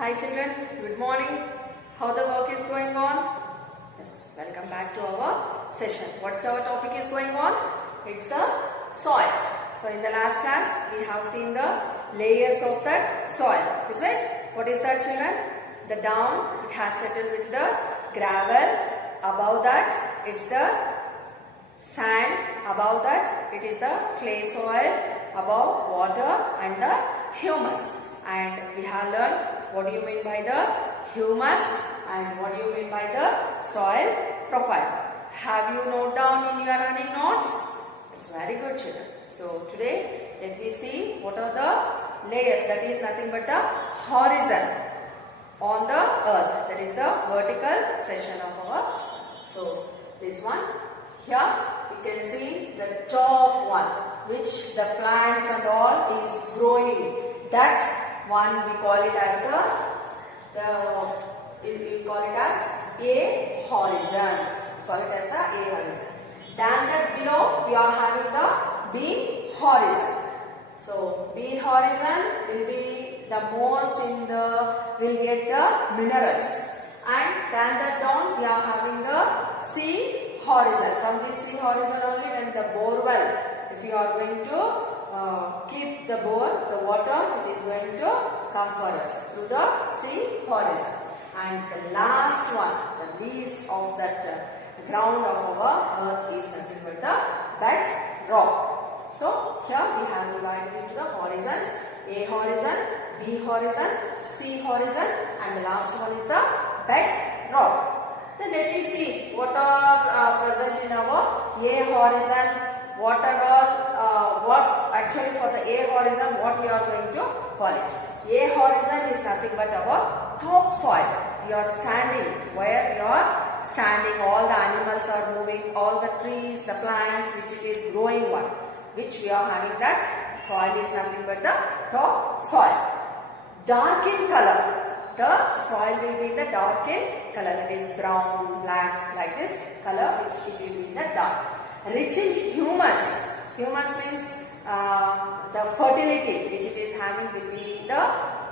Hi children, good morning. How the work is going on? Yes, welcome back to our session. What's our topic is going on? It's the soil. So in the last class, we have seen the layers of that soil. Is it? What is that children? The down, it has settled with the gravel. Above that, it's the sand. Above that, it is the clay soil. Above, water and the humus. And we have learned what do you mean by the humus and what do you mean by the soil profile. Have you noted down in your running notes? It's very good children. So today let me see what are the layers, that is nothing but the horizon on the earth, that is the vertical section of our earth. So this one here you can see the top one which the plants and all is growing. That one we call it as we call it as A horizon. We call it as the A horizon. Then that below we are having the B horizon. So B horizon will be the most will get the minerals. And then that down we are having the C horizon. From this C horizon only when the bore well, if you are going to keep the bore, the water, it is going to come for us through the sea horizon. And the last one, the least of that the ground of our earth is nothing but the bedrock. So here we have divided into the horizons: A horizon, B horizon, C horizon, and the last one is the bedrock. Then let me see what are present in our A horizon. What and all, what actually for the A horizon, what we are going to call it. A horizon is nothing but our top soil. We are standing, where we are standing, all the animals are moving, all the trees, the plants, which it is growing one, which we are having that soil is nothing but the top soil. Dark in color, the soil will be the dark in color, that is brown, black, like this color, which it will be in the dark. Rich in humus. Humus means the fertility which it is having will be the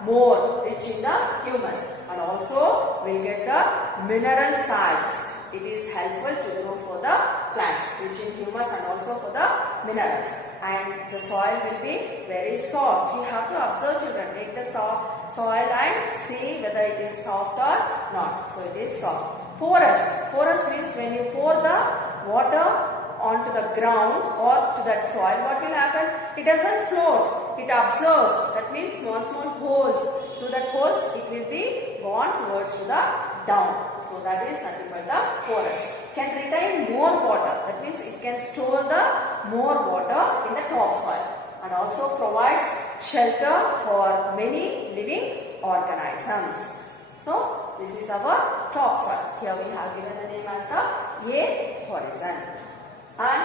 more rich in the humus, and also will get the mineral salts. It is helpful to grow for the plants, rich in humus and also for the minerals. And the soil will be very soft. You have to observe children, take the soil and see whether it is soft or not. So it is soft. Porous. Porous means when you pour the water onto the ground or to that soil, what will happen? It does not float. It absorbs. That means small holes. Through that holes, it will be gone towards to the down. So that is nothing but the porous. Can retain more water. That means it can store the more water in the top soil, and also provides shelter for many living organisms. So this is our top soil. Here we have given the name as the A horizon. And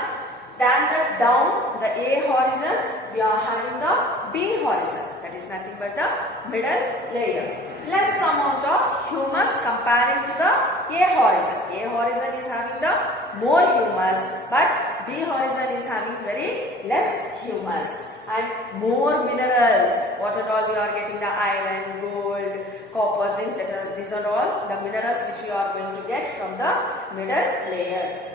then the down, the A horizon, we are having the B horizon. That is nothing but the middle layer. Less amount of humus comparing to the A horizon. A horizon is having the more humus, but B horizon is having very less humus and more minerals. What at all we are getting? The iron, gold, copper, zinc. These are all the minerals which we are going to get from the middle layer.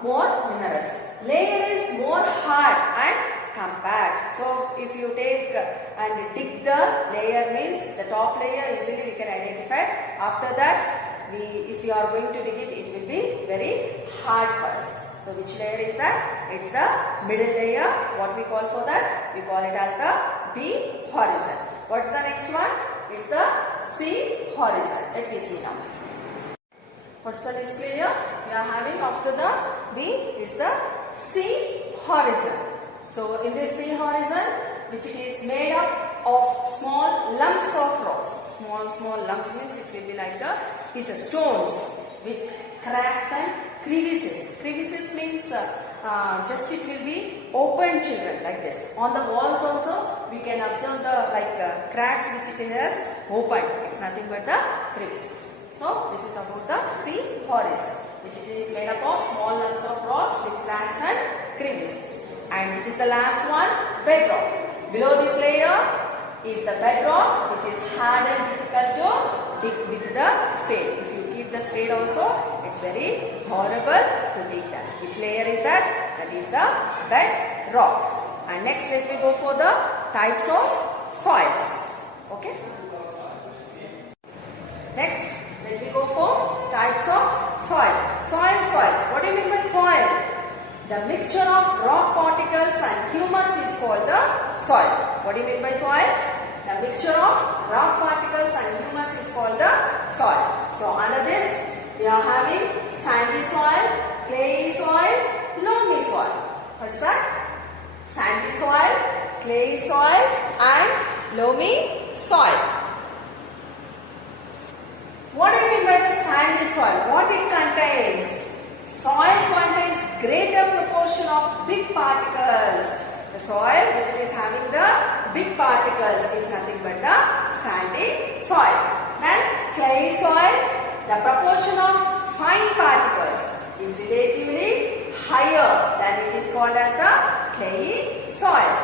More minerals. Layer is more hard and compact. So if you take and dig the layer, means the top layer easily we can identify. After that, if you are going to dig it, it will be very hard for us. So which layer is that? It's the middle layer. What we call for that? We call it as the B horizon. What's the next one? It's the C horizon. Let me see now. What's the next layer? We are having after the B is the C horizon. So in this C horizon, which it is made up of small lumps of rocks. Small lumps means it will be like the pieces, stones with cracks and crevices. Crevices means just it will be open children like this. On the walls also we can observe the cracks which it has opened. It's nothing but the crevices. So this is about the C horizon, which it is made up of small lumps of rocks with cracks and crevices. And which is the last one? Bedrock. Below this layer is the bedrock, which is hard and difficult to dig with the spade. If you keep the spade also, it's very horrible to dig that. Which layer is that? That is the bedrock. And next let me go for the types of soils. Okay. Next, let me go for types of soil. Soil. What do you mean by soil? The mixture of rock particles and humus is called the soil. What do you mean by soil? The mixture of rock particles and humus is called the soil. So under this, we are having sandy soil, clayey soil, loamy soil. What's that? Sandy soil, clayey soil and loamy soil. What do you mean by the sandy soil? What it contains? Soil contains greater proportion of big particles. The soil which is having the big particles is nothing but the sandy soil. Then clay soil, the proportion of fine particles is relatively higher than it is called as the clayey soil.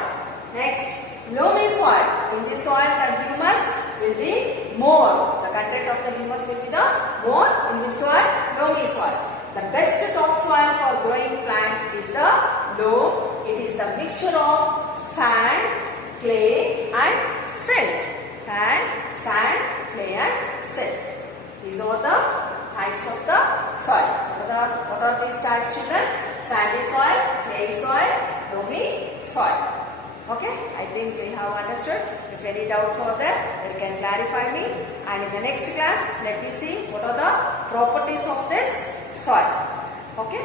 Next, loamy soil. In this soil the humus will be more. The content of the humus will be the more in this soil, loamy soil. The best topsoil for growing plants is the loam. It is the mixture of sand, clay and silt. Sand, clay and silt. These are the types of the soil. What are these types, children? Sandy soil, clay soil, loamy soil. Okay, I think we have understood. If any doubts are there, you can clarify me. And in the next class, let me see what are the properties of this soil. Okay.